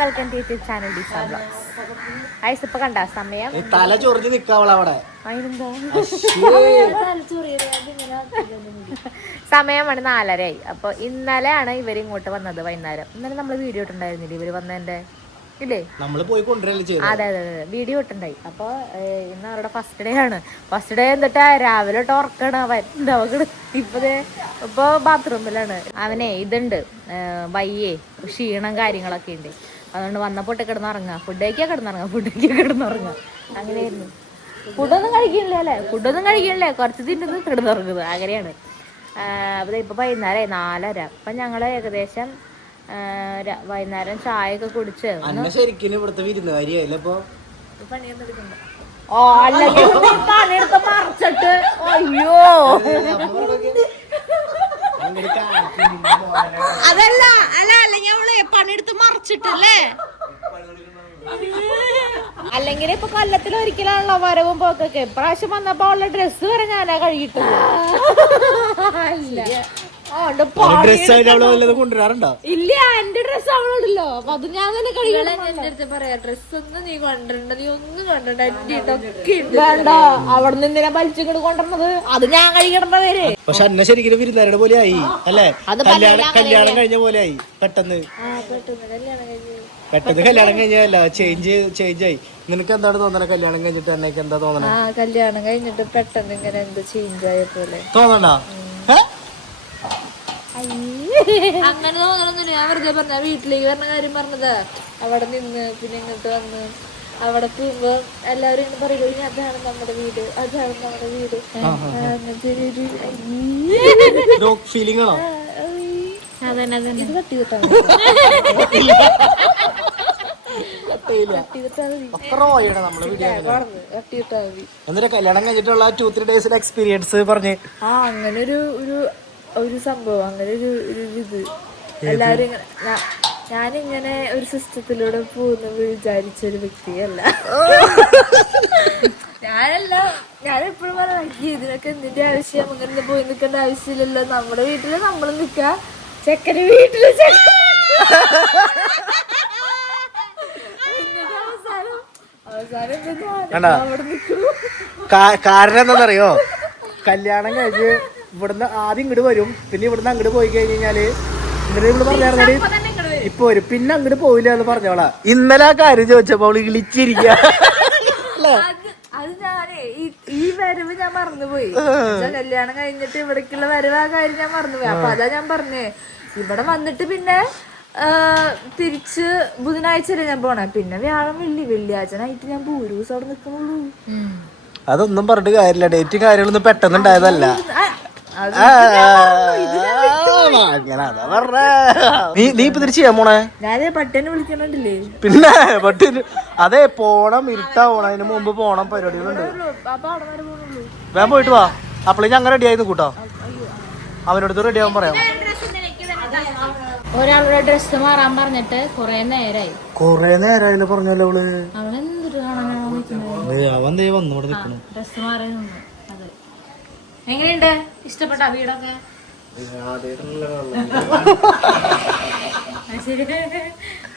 Welcome to YouTube channel ഡിസ blogs ഐസ് ഇപ്പൊ കണ്ട സമയം? തല ചൊറിഞ്ഞ് നിക്കാവളവിടെ. സമയമാണ് നാലരയായി. അപ്പൊ ഇന്നലെയാണ് ഇവർ ഇങ്ങോട്ട് വന്നത് വൈകുന്നേരം. ഇന്നലെ നമ്മൾ വീഡിയോ ഇട്ടുണ്ടായിരുന്നില്ലേ ഇവർ വന്നതിന്റെ ഇല്ലേ? നമ്മൾ പോയി കൊണ്ടുവരല്ലേ അതെ അതെ അതെ. വീഡിയോ ഇട്ടുണ്ടായി അപ്പൊ ഇന്ന് അവരുടെ ഫസ്റ്റ് ഡേ ആണ്. ഫസ്റ്റ് ഡേ എന്നിട്ട് രാവിലെ ഉറക്കണ അവൻ. അവകട് ഇപ്പൊ ദേ ഇപ്പൊ ബാത്റൂമിലാണ് അവനെ ഇതുണ്ട്. വയ്യേ ക്ഷീണം കാര്യങ്ങളൊക്കെ ഉണ്ട്. അതുകൊണ്ട് വന്നപ്പോട്ട് കിടന്നുറങ്ങാ. ഫുഡ് കഴിക്കാ കിടന്നുറങ്ങാ. ഫുഡ് അങ്ങനെയായിരുന്നു. ഫുഡൊന്നും കഴിക്കണില്ല അല്ലേ? ഫുഡൊന്നും കഴിക്കണില്ലേ കുറച്ച് തിന്നത് കിടന്നുറങ്ങുന്നത്. അങ്ങനെയാണ്. അപ്പോൾ ഇപ്പൊ വൈകുന്നേരം നാലര. അപ്പൊ ഞങ്ങൾ ഏകദേശം വൈകുന്നേരം ചായ ഒക്കെ കുടിച്ച് ശരിക്കും ഇവിടുത്തെ വിരുന്നുകാരിയായില്ല ഇപ്പൊ? ഓ അല്ലെങ്കിൽ പണിയെടുത്ത് മറച്ചിട്ട്. അയ്യോ. അതല്ല അല്ല അല്ലെങ്കിൽ അവൾ പണിയെടുത്ത് മറിച്ചിട്ടല്ലേ? അല്ലെങ്കിൽ ഇപ്പൊ കൊല്ലത്തിൽ ഒരിക്കലാണല്ലോ വരവും പോക്കൊക്കെ. ഇപ്രാവശ്യം വന്നപ്പോ ഉള്ള ഡ്രസ്സ് വരെ ഞാനാ കഴുകിട്ടത് അല്ല. അതുകൊണ്ട് പണി- ഡ്രസ് അവൾ കൊണ്ടുവരാറുണ്ടോ? ഇല്ല എന്റെ ഡ്രസ് അവളോടല്ലോ അപ്പൊ അത് ഞാൻ തന്നെ അടുത്ത് പറയാ ഡ്രസ് ഒന്നും നീ കൊണ്ടുവരണ്ട നീ ഒന്നും കൊണ്ടുവരണ്ട എന്റെ ഇതൊക്കെ വേണ്ട അവിടെ നിന്ന് എന്തിനാ വലിച്ചിങ്ങോട്ട് കൊണ്ടുവന്നത് അത് ഞാൻ കഴിക്കണ പേര്. പക്ഷെ അന്ന ശരിക്കും വിരുന്നാരുടെ പോലെ ആയി അല്ലേ കല്യാണം കഴിഞ്ഞ പോലെ ആയി പെട്ടെന്ന് പെട്ടെന്ന് കല്യാണം കഴിഞ്ഞല്ല ചേഞ്ച് ചേഞ്ച് ആയി. നിനക്ക് എന്താണ് തോന്നണ കല്യാണം കഴിഞ്ഞിട്ട് എന്നേക്ക് എന്താ തോന്നണ? കല്യാണം കഴിഞ്ഞിട്ട് പെട്ടെന്ന് ഇങ്ങനെ എന്ത് ചേഞ്ച് ആയ പോലെ. തോന്നണ്ട അങ്ങനെ തോന്നണമെന്നില്ല ഞാൻ വെറുതെ പറഞ്ഞ വീട്ടിലേക്ക് പറഞ്ഞ കാര്യം പറഞ്ഞത്. അവിടെ നിന്ന് പിന്നെ ഇങ്ങോട്ട് വന്ന് അവിടെ പോകുമ്പോ എല്ലാവരും ഇങ്ങനെ പറയുള്ളൂ "ഇനി അതാണ് നമ്മുടെ വീട് അതാണ് നമ്മുടെ വീട്. അങ്ങനത്തെ ഒരു. ഫീലിംഗ് ആണോ? ഇത് കട്ടി കല്യാണം കഴിഞ്ഞിട്ടുള്ള ടു ത്രീ ഡേയ്സിലെ എക്സ്പീരിയൻസ് പറഞ്ഞു. ആ അങ്ങനെ ഒരു ഒരു ഒരു സംഭവം അങ്ങനെ ഒരു ഒരു ഇത്. എല്ലാരും ഇങ്ങനെ ഞാനിങ്ങനെ ഒരു സിസ്റ്റത്തിലൂടെ പോകുന്ന വിചാരിച്ചൊരു വ്യക്തിയല്ല. ഞാനല്ല. ഞാനെപ്പോഴും പറഞ്ഞു പറയാം "അയ്യേ, ഇതിനൊക്കെ എന്തിന്റെ ആവശ്യം? അങ്ങനെ പോയി നിൽക്കേണ്ട ആവശ്യമില്ലല്ലോ. നമ്മുടെ വീട്ടിൽ നമ്മൾ നിക്ക ചെക്കന് വീട്ടിൽ അവസാനം കാരണം എന്താണെന്നറിയോ? കല്യാണം കഴിഞ്ഞ് ഇവിടുന്ന് ആദ്യം ഇങ്ങോട്ട് വരും. പിന്നെ ഇവിടുന്ന് അങ്ങോട്ട് പോയി കഴിഞ്ഞ് കഴിഞ്ഞാൽ ഇന്നലെ പറഞ്ഞാൽ ഇപ്പൊ വരും. പിന്നെ അങ്ങോട്ട് പോയില്ല എന്ന് പറഞ്ഞോളാ ഇന്നലെ ആ കാര്യം ചോദിച്ചപ്പോ അവൾ വിളിച്ചിരിക്ക അത് ഞാനേ ഈ വരവ് ഞാൻ മറന്നുപോയി. കല്യാണം കഴിഞ്ഞിട്ട് ഇവിടേക്കുള്ള വരവ് ആ കാര്യം ഞാൻ മറന്നുപോയി. അപ്പൊ അതാ ഞാൻ പറഞ്ഞേ. ഇവിടെ വന്നിട്ട് പിന്നെ തിരിച്ച് ബുധനാഴ്ച ഞാൻ പോണേ. പിന്നെ വ്യാഴം വെള്ളി വെള്ളിയാഴ്ച നൈറ്റ് ഞാൻ ഒരു ദിവസം അവിടെ നിൽക്കുന്നുള്ളൂ അതൊന്നും പറഞ്ഞിട്ട് കാര്യമില്ല. ഡേറ്റ് കാര്യങ്ങളൊന്നും പെട്ടെന്ന് ഉണ്ടായതല്ല. അങ്ങനെ അതാ പറഞ്ഞേ. നീ നീ ഇപ്പൊ തിരിച്ച് ചെയ്യാൻ പോണേ ഞാനേ പട്ടനെ വിളിക്കണില്ലേ പിന്നെ പട്ടി അതെ പോണം ഇരുട്ടാവണം. അതിന് മുമ്പ് പോണം പരിപാടികളുണ്ട്. അപ്പൊ അവിടെ വരെ പോണുള്ളൂ. വേഗം പോയിട്ട് വാ. അപ്പളേ ഞങ്ങൾ റെഡി ആയി നിൽക്കൂട്ടോ. അവനോട് റെഡി ആവാൻ പറയാം. ഒരാളുടെ ഡ്രസ് മാറാൻ പറഞ്ഞിട്ട് കൊറേ നേരായി. കൊറേ നേരായില്ലേ പറഞ്ഞല്ലോ അവൾ. അവൻ എന്തൊരു കാണാനാണ് അവൻ ദേ വന്നു ഇവിടെ നിൽക്കണം ഡ്രസ്സ് മാറി നിന്നു എങ്ങനെയുണ്ട്? ഇഷ്ടപ്പെട്ട വീടൊക്കെ?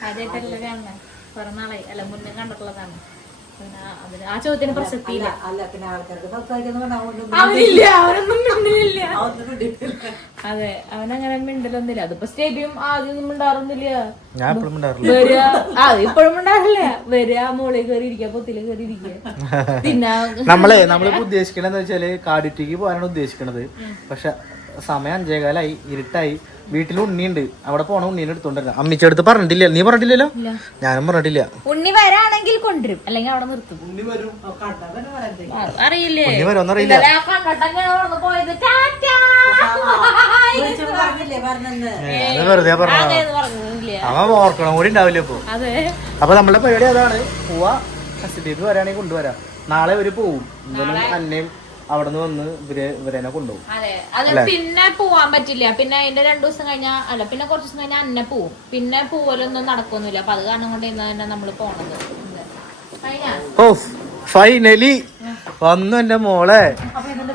ആദ്യമായിട്ടല്ല കാണുന്നത്. കുറെ നാളായി അല്ല മുന്നേ കണ്ടിട്ടുള്ളതാണ്. ആ ചോദ്യത്തിന് പ്രസക്തിയില്ല. അവനില്ല അവരൊന്നും മിണ്ടലില്ല അതെ അവനങ്ങനെ മിണ്ടലൊന്നുമില്ല. അതിപ്പോ സ്റ്റേബിയും ആദ്യം ഒന്നും മിണ്ടാറൊന്നുമില്ല. ഞാൻ എപ്പോഴും ഉണ്ടാറില്ല വരിക. ആ ഇപ്പോഴും ഉണ്ടാവില്ല വരിക മോളിൽ കയറി ഇരിക്കുക പൊത്തിൽ കയറി ഇരിക്കുക. പിന്നെ നമ്മളെ നമ്മളിപ്പോ ഉദ്ദേശിക്കണെന്ന് വെച്ചാൽ കാടിറ്റേക്ക് പോകാനാണ് ഉദ്ദേശിക്കണത്. പക്ഷെ സമയം അഞ്ചേകാലായി ഇരുട്ടായി. വീട്ടിൽ ഉണ്ണിയുണ്ട്. അവിടെ പോണ ഉണ്ണീനെ എടുത്തോണ്ടിരുന്ന. അമ്മിച്ചടുത്ത് പറഞ്ഞിട്ടില്ല. നീ പറഞ്ഞിട്ടില്ലല്ലോ? ഞാനും പറഞ്ഞിട്ടില്ല. ഉണ്ണി വരാണെങ്കിൽ കൊണ്ടുവരും. അല്ലെങ്കിൽ അവിടെ നിർത്തും. ആ, അറിയില്ലേ? ഉണ്ണി. അത് വെറുതെ പറഞ്ഞു അവൻ ഓർക്കണം കൂടി ഉണ്ടാവില്ല ഇപ്പൊ? അതെ. അപ്പൊ നമ്മളെ പരിപാടി അതാണ്. പോവാ കസ്റ്റഡിയിൽ വരാണെങ്കിൽ കൊണ്ടുവരാം. നാളെ അവർ പോവും. അന്നേം അവിടെ നിന്ന് വന്ന് ഇവർ ഇവരെന്നെ കൊണ്ടുപോകും. അതെ. അത് പിന്നെ പോവാൻ പറ്റില്ല. പിന്നെ അതിന്റെ രണ്ടു ദിവസം കഴിഞ്ഞാൽ അല്ല പിന്നെ കുറച്ച് ദിവസം കഴിഞ്ഞാൽ അന്നെ പോവും. പിന്നെ പോവലൊന്നും നടക്കൊന്നുമില്ല അപ്പൊ അത് കാരണം കൊണ്ട് ഇന്ന് തന്നെ നമ്മൾ പോണത്. ഓ ഫൈനലി വന്നു എന്റെ മോളെ.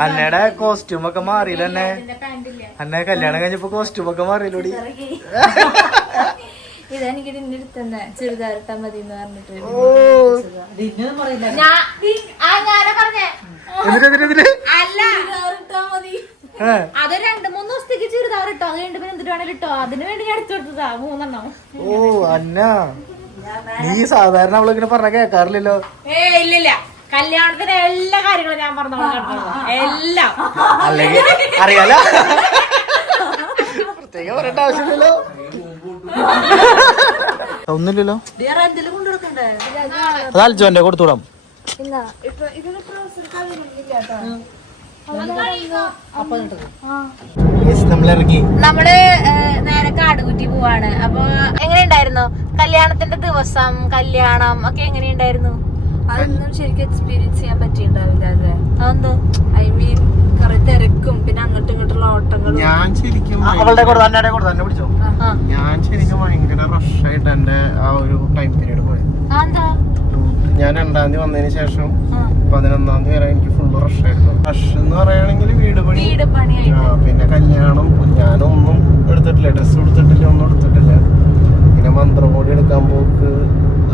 അന്നയുടെ കോസ്റ്റ്യൂം ഒക്കെ മാറിയില്ല പാന്റില്ല അന്നെ കല്യാണം കഴിഞ്ഞപ്പോ കോസ്റ്റ്യൂം ഒക്കെ മാറിയില്ലോടി? ഇതെനിക്ക് മതി എന്ന് പറഞ്ഞിട്ട് അത് രണ്ട് മൂന്ന് ദിവസത്തേക്ക് ചുരിദാർ ഇട്ടോ അത് കഴിഞ്ഞിട്ട് പിന്നെ എന്തിട്ട് വേണേലും ഇട്ടോ. അതിന് വേണ്ടി ഞാൻ എടുത്തു കൊടുത്തതാ. മൂന്നെണ്ണം. ഓ അന്ന. നീ സാധാരണ അവളിങ്ങനെ പറഞ്ഞ കേക്കാറില്ലല്ലോ. ഏ ഇല്ലില്ല. കല്യാണത്തിന് എല്ലാ കാര്യങ്ങളും ഞാൻ പറഞ്ഞു എല്ലാം. അല്ലെങ്കിൽ അറിയാലോ. പ്രത്യേകം പറയേണ്ട ആവശ്യമില്ലല്ലോ. ഒന്നുമില്ലല്ലോ. അത് അൽജോന്റെ കൊടുത്തുവിടാം നമ്മൾ നേരെ കാടുകുറ്റി പോവാണ്. അപ്പൊ എങ്ങനെയുണ്ടായിരുന്നു? കല്യാണത്തിന്റെ ദിവസം കല്യാണം ഒക്കെ എങ്ങനെയുണ്ടായിരുന്നു? അതൊന്നും ശരിക്കും എക്സ്പീരിയൻസ് ചെയ്യാൻ പറ്റിയിട്ടുണ്ടാവില്ല അല്ലേ? അതെന്തോ? ഐ മീൻ കുറെ തിരക്കും പിന്നെ അങ്ങോട്ടും ഇങ്ങോട്ടുള്ള ഓട്ടങ്ങളും. ഞാൻ ശരിക്കും അവളുടെ കൂടെ തന്നെ കൂടെ തന്നെ പിടിച്ചോ? ഞാൻ ശരിക്കും ഭയങ്കര റഷായിട്ട് എന്റെ ആ ഒരു ടൈം പീരീഡ് പോയത് ഞാൻ രണ്ടാം തീയതി വന്നതിന് ശേഷം ആ. പതിനൊന്നാം തീയതി വരെ എനിക്ക് ഫുൾ റഷായിരുന്നു റഷ് എന്ന് പറയുകയാണെങ്കിൽ വീട് പണി. വീട് പണിയായി ആ, പിന്നെ കല്യാണം. ഞാനൊന്നും എടുത്തിട്ടില്ല. ഡ്രസ് എടുത്തിട്ടില്ല ഒന്നും എടുത്തിട്ടില്ല. പിന്നെ മന്ത്രമോടി എടുക്കാൻ പോക്ക്.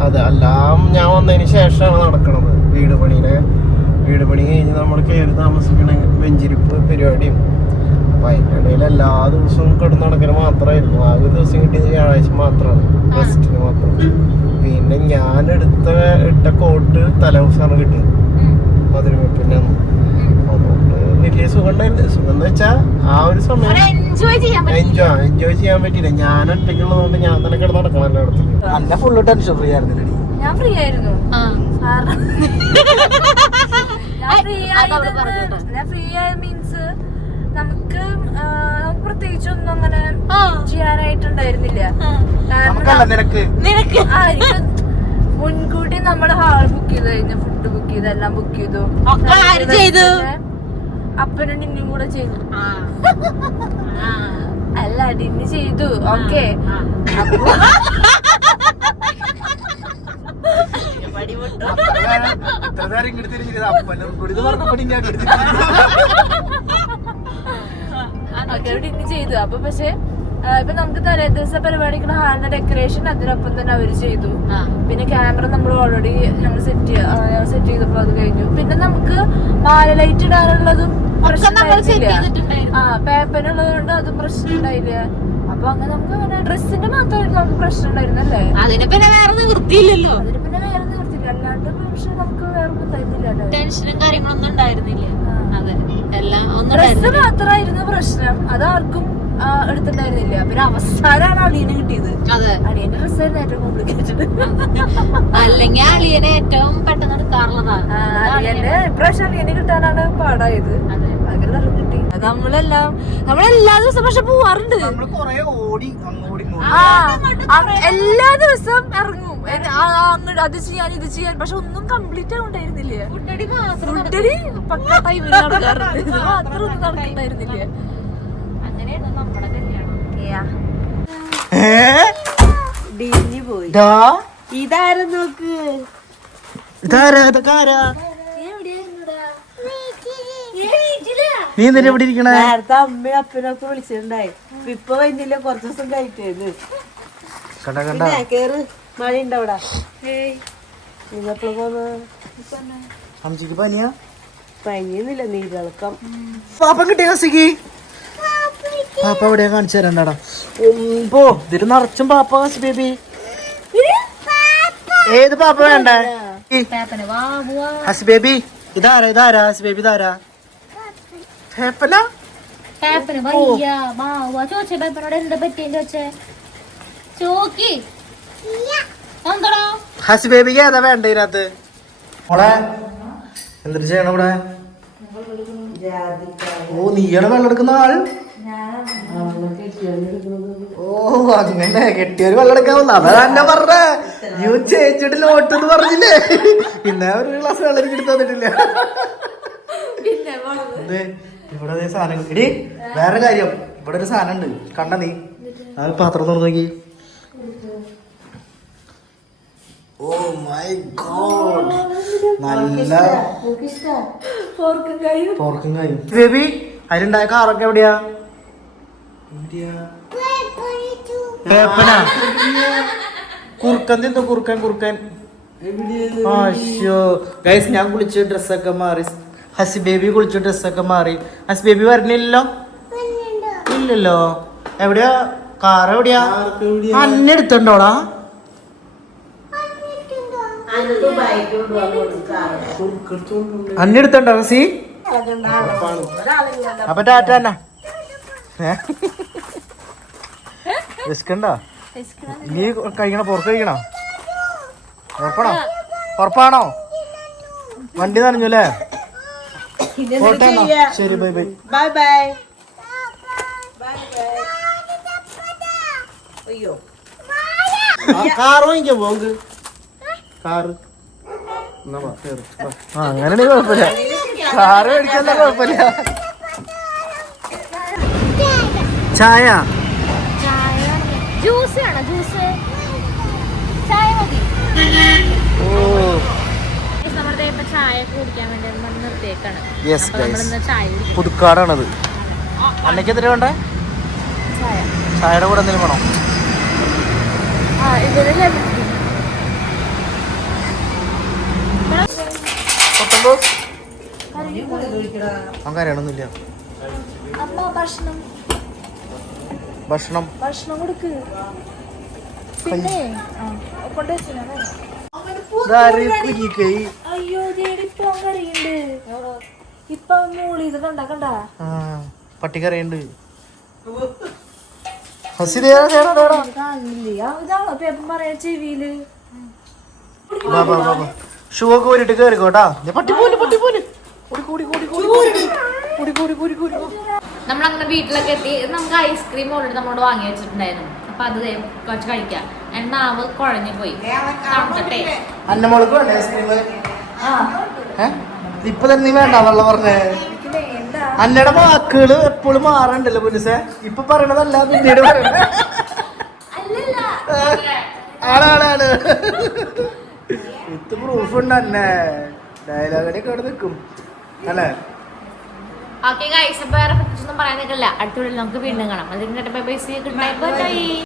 അത് എല്ലാം ഞാൻ വന്നതിന് ശേഷമാണ് നടക്കണത്. വീട് പണിയുടെ വീട് പണി കഴിഞ്ഞ് നമ്മൾ കയറി താമസിക്കണ വെഞ്ചിരിപ്പ് പരിപാടിയും. അപ്പൊ അതിന്റെ ഇടയിൽ എല്ലാ ദിവസവും കിടന്ന് നടക്കൽ മാത്രമായിരുന്നു. ആ ഒരു ദിവസം കിട്ടിയത് വ്യാഴാഴ്ച മാത്രമാണ്. റെസ്റ്റിന് മാത്രം. പിന്നെ ഞാൻ എടുത്ത ഇട്ട കോട്ട് തലേദിവസമാണ് കിട്ടിയത്. മധുരവെപ്പിന്റെ അന്ന്. അതുകൊണ്ട് വലിയ സുഖം ഉണ്ടായിരുന്നു സുഖം എന്ന് വെച്ചാൽ ആ ഒരു സമയം എൻജോയ് ചെയ്യാൻ പറ്റില്ല എൻജോയ് ചെയ്യാൻ പറ്റിയില്ല. ഞാൻ ഒറ്റയ്ക്കുള്ളതുകൊണ്ട് ഞാൻ തന്നെ കിടന്ന് നടക്കണം എല്ലായിടത്തും. അല്ല ഫുള്ള് ടെൻഷൻ ഫ്രീ ആയിരുന്നു ഞാൻ ഫ്രീ ആയിരുന്നു. ഞാൻ ഫ്രീ ആയത് ഞാൻ ഫ്രീ ആയ മീൻസ് നമുക്ക് പ്രത്യേകിച്ചൊന്നും അങ്ങനെ ആ. ചെയ്യാനായിട്ടുണ്ടായിരുന്നില്ല. കാരണം നിനക്ക്. നിനക്ക്. മുൻകൂട്ടി നമ്മൾ ഹാൾ ബുക്ക് ചെയ്ത് കഴിഞ്ഞു ഫുഡ് ബുക്ക് ചെയ്ത് എല്ലാം ബുക്ക് ചെയ്തു. ചെയ്തു? അപ്പനും ഡിന്നും കൂടെ ചെയ്തു. ആ. ആ. അല്ല ഡിന്ന് ചെയ്തു. ഓക്കെ. അപ്പനും കൂടി. ഇത് പറഞ്ഞപ്പോ ഞാൻ ഇങ്ങോട്ട് ഇന്ന് ചെയ്തു. അപ്പൊ പക്ഷെ ഇപ്പൊ നമുക്ക് തലേ ദിവസം പരിപാടിക്കുള്ള ഹാളിന്റെ ഡെക്കറേഷൻ അതിനൊപ്പം തന്നെ അവർ ചെയ്തു. പിന്നെ ക്യാമറ നമ്മൾ ഓൾറെഡി ഞങ്ങൾ സെറ്റ് സെറ്റ് ചെയ്തപ്പോ അത് കഴിഞ്ഞു. പിന്നെ നമുക്ക് മാല ലൈറ്റ് ഇടാനുള്ളതും നമ്മൾ പ്രശ്നമായിരുന്നില്ല. ആ പേപ്പറിനുള്ളത് കൊണ്ട് അതും പ്രശ്നം ഉണ്ടായില്ല അപ്പൊ അങ്ങനെ നമുക്ക് അങ്ങനെ ഡ്രസ്സിന്റെ മാത്രമായിരുന്നു നമുക്ക് പ്രശ്നം ഉണ്ടായിരുന്നല്ലേ അതിന് പിന്നെ വേറെ നിവൃത്തിയില്ലല്ലോ. അതിന് പിന്നെ വേറെ നിവൃത്തിയില്ല. അല്ലാണ്ട് പക്ഷെ നമുക്ക് വേറെ ഒന്നും ഉണ്ടായിരുന്നില്ല ടെൻഷനും കാര്യങ്ങളൊന്നും ഉണ്ടായിരുന്നില്ല. എല്ലാം മാത്രമായിരുന്നു പ്രശ്നം. അത് ആർക്കും ആ, എടുത്തിട്ടുണ്ടായിരുന്നില്ല. പിന്നെ അവസാനമാണ് അളിയന് കിട്ടിയത്. അതെ. അളിയന്റെ ഡ്രസ്സായിരുന്നു ഏറ്റവും കോംപ്ലിക്കേറ്റഡ് അല്ലെങ്കിൽ അളിയനെ ഏറ്റവും പെട്ടെന്ന് എടുക്കാറുള്ളതാണ്. അളിയന്റെ ഇപ്രാവശ്യം അളിയന് കിട്ടാനാണ് പാടായത്. അതെ. നമ്മളെല്ലാം നമ്മളെല്ലാ ദിവസവും പക്ഷെ പോവാറുണ്ട്. എല്ലാ ദിവസവും ഇറങ്ങും. അങ്ങോട്ട് അത് ചെയ്യാൻ ഇത് ചെയ്യാൻ. പക്ഷെ ഒന്നും കംപ്ലീറ്റ് ആവുണ്ടായിരുന്നില്ല? ഫുഡടി മാത്രം ഫുഡടി പക്ക ടൈമിൽ നടക്കാറുണ്ട്. ഇത് മാത്രം ഒന്നും നടക്കുന്നുണ്ടായിരുന്നില്ല അങ്ങനെയാണ് നമ്മുടെ കല്യാണം. പോയി. ഇതാരും നോക്ക്? ഇതാരാ? ഇതൊക്കെ ആരാ? നീ എന്തിനാ ഇവിടെ ഇരിക്കണേ? നേരത്തെ അമ്മയും അപ്പനൊക്കെ വിളിച്ചിട്ടുണ്ടായി. ഇപ്പൊ കഴിഞ്ഞില്ല കുറച്ച് ദിവസം കഴിച്ചത് കണ്ട കണ്ട. കേറ് മഴ ഉണ്ടവിടെ നിങ്ങപ്പോഴും പോന്ന് അമ്മച്ചിക്ക് പനിയാ? പനിയൊന്നുമില്ല നീരിളക്കം. പാപ്പൻ കിട്ടിയ ഹസിക്ക് പാപ്പ എവിടെയാ കാണിച്ചു തരണ്ടാടാ പോ. ഇതിന് നിറച്ചും പാപ്പ ഹസ് ബേബി. ഏത് പാപ്പ വേണ്ടേ? പേപ്പന്. വാ പോവാ ഹസ് ബേബി. ഇതാരാ ഇതാരാ? ഹസ് ബേബി ഇതാരാ? പേപ്പന പേപ്പന് വയ്യ വാ വാ ചോദിച്ചേ പേപ്പനോട് എന്താ പറ്റിയെന്ന് ചോദിച്ചേ? ചോക്കി. എന്തടാ? ഹസ് ബേബിക്ക് ഏതാ വേണ്ട ഇതിനകത്ത്? മോളെ എന്തിട്ട് ചെയ്യണം ഇവിടെ? ഓ നീയാണ് വെള്ളം എടുക്കുന്ന ആൾ? ഓ അങ്ങനെ കെട്ടിയൊരു വെള്ളം എടുക്കാൻ വന്നു. അതാ എന്നെ പറഞ്ഞ. യു ചേച്ചിട്ട് ലോട്ട് എന്ന് പറഞ്ഞില്ലേ? പിന്നെ ഒരു ഗ്ലാസ് വെള്ളം എനിക്ക് എടുത്തു തന്നിട്ടില്ല. ഇവിടെ സാധനം എടി വേറെ കാര്യം. ഇവിടെ ഒരു സാധനം ഉണ്ട്. കണ്ട നീ. ആ പാത്രം തുറന്നു നോക്കി. Oh my god. നല്ല പോർക്കും കഴിയും പോർക്കും ബേബി അതിലുണ്ടായ കാറൊക്കെ എവിടെയാ? കുറുക്കൻ തിന്നു കുറുക്കൻ കുറുക്കൻ. ഗൈസ് ഞാൻ കുളിച്ച് ഡ്രസ്സൊക്കെ മാറി. ഹസി ബേബി കുളിച്ചു ഡ്രസ്സൊക്കെ മാറി. ഹസി ബേബി വരണില്ലല്ലോ? ഇല്ലല്ലോ. എവിടെയാ? കാർ എവിടെയാ? അന്നെ എടുത്തുണ്ടോടാ? അന്നെ എടുത്തുണ്ടോ ഹസി? അപ്പൊ ടാറ്റ തന്നെ വിസ്കണ്ടോ നീ കഴിക്കണോ? പുറത്ത് കഴിക്കണോ? ഉറപ്പണോ? ഉറപ്പാണോ? വണ്ടി നനഞ്ഞു അല്ലേ? പോട്ടെ. ശരി ബൈ ബൈ. Bye bye. അയ്യോ. കാർ വാങ്ങിക്കാൻ പോക്ക് കാറ്. ആ അങ്ങനെയാണെങ്കിൽ കുഴപ്പമില്ല. കാറ് മേടിക്കല്ല കുഴപ്പമില്ല. ചായ ജ്യൂസ് വേണോ? ജ്യൂസ്. ചായ മതി. ഓ. ചായ പുതുക്കാടാണത്. അന്നയ്ക്ക് എത്ര വേണ്ടേ? ചായയുടെ കൂടെ എന്തെങ്കിലും വേണോ? അവൻ ഭക്ഷണം. ഭക്ഷണം? കൊടുക്ക്. പിന്നെ കൊണ്ടുവച്ചു അയ്യോ ജേടി ഇപ്പൊ കറിയുണ്ട് ഇപ്പൊ മൂളി ഇത് കണ്ട കണ്ട? പട്ടിക്കറിയുണ്ട് പേപ്പർ പറയാ കേറിക്കോട്ടാ പട്ടി പോലെ പട്ടി നമ്മളങ്ങനെ വീട്ടിലൊക്കെ എത്തി. നമുക്ക് ഐസ്ക്രീം ഓൾറെഡി നമ്മളോട് വാങ്ങി വെച്ചിട്ടുണ്ടായിരുന്നു. അപ്പൊ അത് കുറച്ച് കഴിക്കാം. എന്നാവ് കുഴഞ്ഞു പോയി അന്നമോൾക്ക് ഐസ്ക്രീം ഇപ്പൊ തന്നെ നീ വേണ്ടാന്നുള്ള പറഞ്ഞേ? അന്നയുടെ വാക്കുകൾ എപ്പോഴും മാറണ്ടല്ലോ പുലിസെ ഇപ്പൊ പറയണതല്ല പിന്നീട് ആളാളാണ് ഇത് പ്രൂഫ് ഉണ്ട് അന്നെ. ഡയലോഗിനെ അവിടെ നിൽക്കും അല്ലേ? ഓക്കെ ഗൈസ് അപ്പൊ വേറെ പ്രത്യേകിച്ചൊന്നും പറയാൻ നിൽക്കില്ല. അടുത്തുള്ളിൽ നമുക്ക് വീണ്ടും കാണാം. അതിന് bye bye see good bye bye